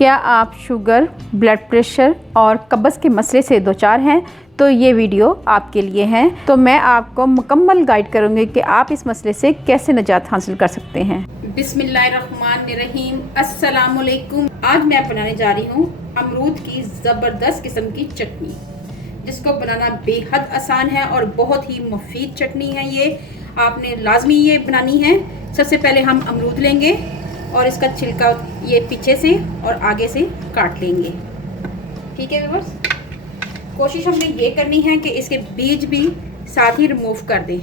क्या आप sugar, blood pressure और कब्ज़ के मसले से दो चार हैं तो ये वीडियो आपके लिए है। तो मैं आपको मुकम्मल गाइड करूँगी कि आप इस मसले से कैसे निजात हासिल कर सकते हैं। बिस्मिल्लाहिर्रहमानिर्रहीम, अस्सलामुअलैकुम। आज मैं बनाने जा रही हूँ अमरूद की ज़बरदस्त किस्म की चटनी, जिसको बनाना बेहद आसान है और बहुत ही मुफीद चटनी है। ये आपने लाजमी ये बनानी है। सबसे पहले हम अमरूद लेंगे और इसका छिलका ये पीछे से और आगे से काट लेंगे। ठीक है व्यूअर्स, कोशिश हमने ये करनी है कि इसके बीज भी साथ ही रिमूव कर दें।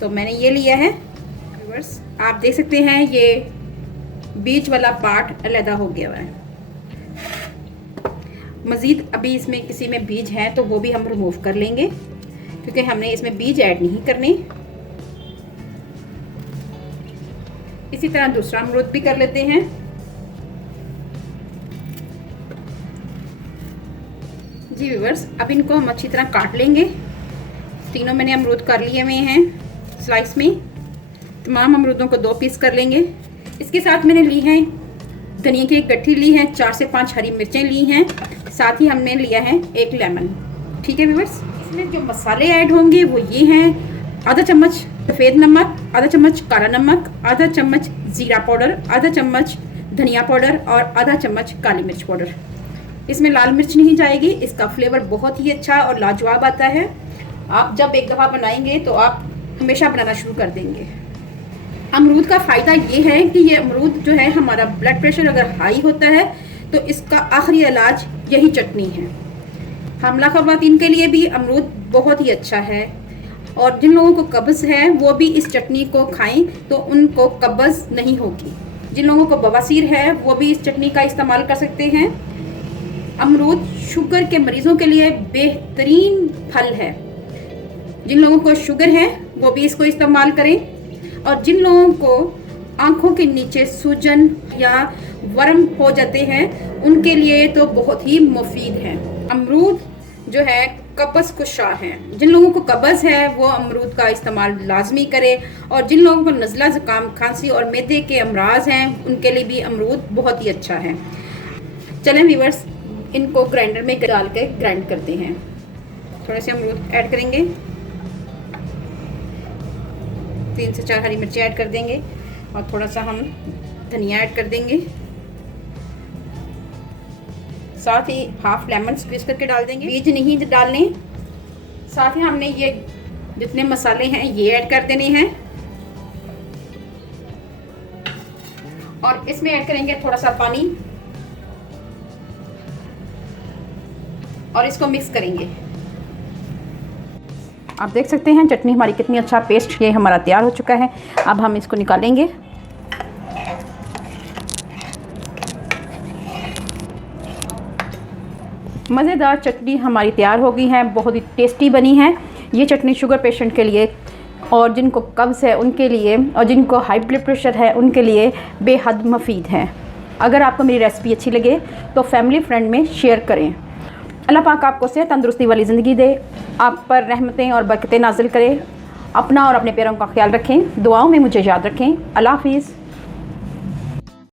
तो मैंने ये लिया है व्यूअर्स, आप देख सकते हैं ये बीज वाला पार्ट अलग हो गया है। मज़ीद अभी इसमें किसी में बीज हैं तो वो भी हम रिमूव कर लेंगे, क्योंकि हमने इसमें बीज ऐड नहीं करने। इसी तरह दूसरा अमरूद भी कर लेते हैं। जी व्यूअर्स, अब इनको हम अच्छी तरह काट लेंगे। तीनों मैंने अमरूद कर लिए हुए हैं स्लाइस में। तमाम अमरूदों को 2 पीस कर लेंगे। इसके साथ मैंने ली है धनिया की एक गट्ठी ली है, 4 से 5 हरी मिर्चें ली हैं, साथ ही हमने लिया है 1 लेमन। ठीक है व्यूअर्स, इसमें जो मसाले ऐड होंगे वो ये हैं: आधा चम्मच सफ़ेद नमक, आधा चम्मच काला नमक, आधा चम्मच ज़ीरा पाउडर, आधा चम्मच धनिया पाउडर और आधा चम्मच काली मिर्च पाउडर। इसमें लाल मिर्च नहीं जाएगी, इसका फ्लेवर बहुत ही अच्छा और लाजवाब आता है। आप जब एक दफ़ा बनाएंगे तो आप हमेशा बनाना शुरू कर देंगे। अमरूद का फ़ायदा ये है कि ये अमरूद जो है, हमारा ब्लड प्रेशर अगर हाई होता है तो इसका आखिरी इलाज यही चटनी है। हमला ख़वातीन के लिए भी अमरूद बहुत ही अच्छा है, और जिन लोगों को कब्ज़ है वो भी इस चटनी को खाएं तो उनको कब्ज़ नहीं होगी। जिन लोगों को बवासीर है वो भी इस चटनी का इस्तेमाल कर सकते हैं। अमरूद शुगर के मरीज़ों के लिए बेहतरीन फल है। जिन लोगों को शुगर है वो भी इसको इस्तेमाल करें, और जिन लोगों को आँखों के नीचे सूजन या वर्म हो जाते हैं उनके लिए तो बहुत ही मुफीद है। अमरूद जो है कब्ज़ कुशा है। जिन लोगों को कब्ज़ है वो अमरूद का इस्तेमाल लाजमी करें, और जिन लोगों को नज़ला, ज़ुकाम, खांसी और मैदे के अमराज हैं उनके लिए भी अमरूद बहुत ही अच्छा है। चलें व्यूअर्स, इनको ग्राइंडर में डाल के ग्राइंड करते हैं। थोड़े से अमरूद ऐड करेंगे, 3 से 4 हरी मिर्ची ऐड कर देंगे, और थोड़ा सा हम धनिया ऐड कर देंगे। साथ ही हाफ लेमन स्क्वीज करके डाल देंगे, बीज नहीं डालने। साथ ही हमने ये जितने मसाले हैं ये ऐड कर देने हैं, और इसमें ऐड करेंगे थोड़ा सा पानी और इसको मिक्स करेंगे। आप देख सकते हैं चटनी हमारी कितनी अच्छा पेस्ट ये हमारा तैयार हो चुका है। अब हम इसको निकालेंगे। मज़ेदार चटनी हमारी तैयार हो गई है, बहुत ही टेस्टी बनी है। ये चटनी शुगर पेशेंट के लिए, और जिनको कब्ज़ है उनके लिए, और जिनको हाई ब्लड प्रेशर है उनके लिए बेहद मुफीद है। अगर आपको मेरी रेसिपी अच्छी लगे तो फैमिली फ्रेंड में शेयर करें। अल्लाह पाक आपको सेहत तंदुरुस्ती वाली ज़िंदगी दे, आप पर रहमतें और बरकतें नाज़िल करे। अपना और अपने प्यारों का ख्याल रखें, दुआओं में मुझे याद रखें। अल्लाह हाफ़िज़।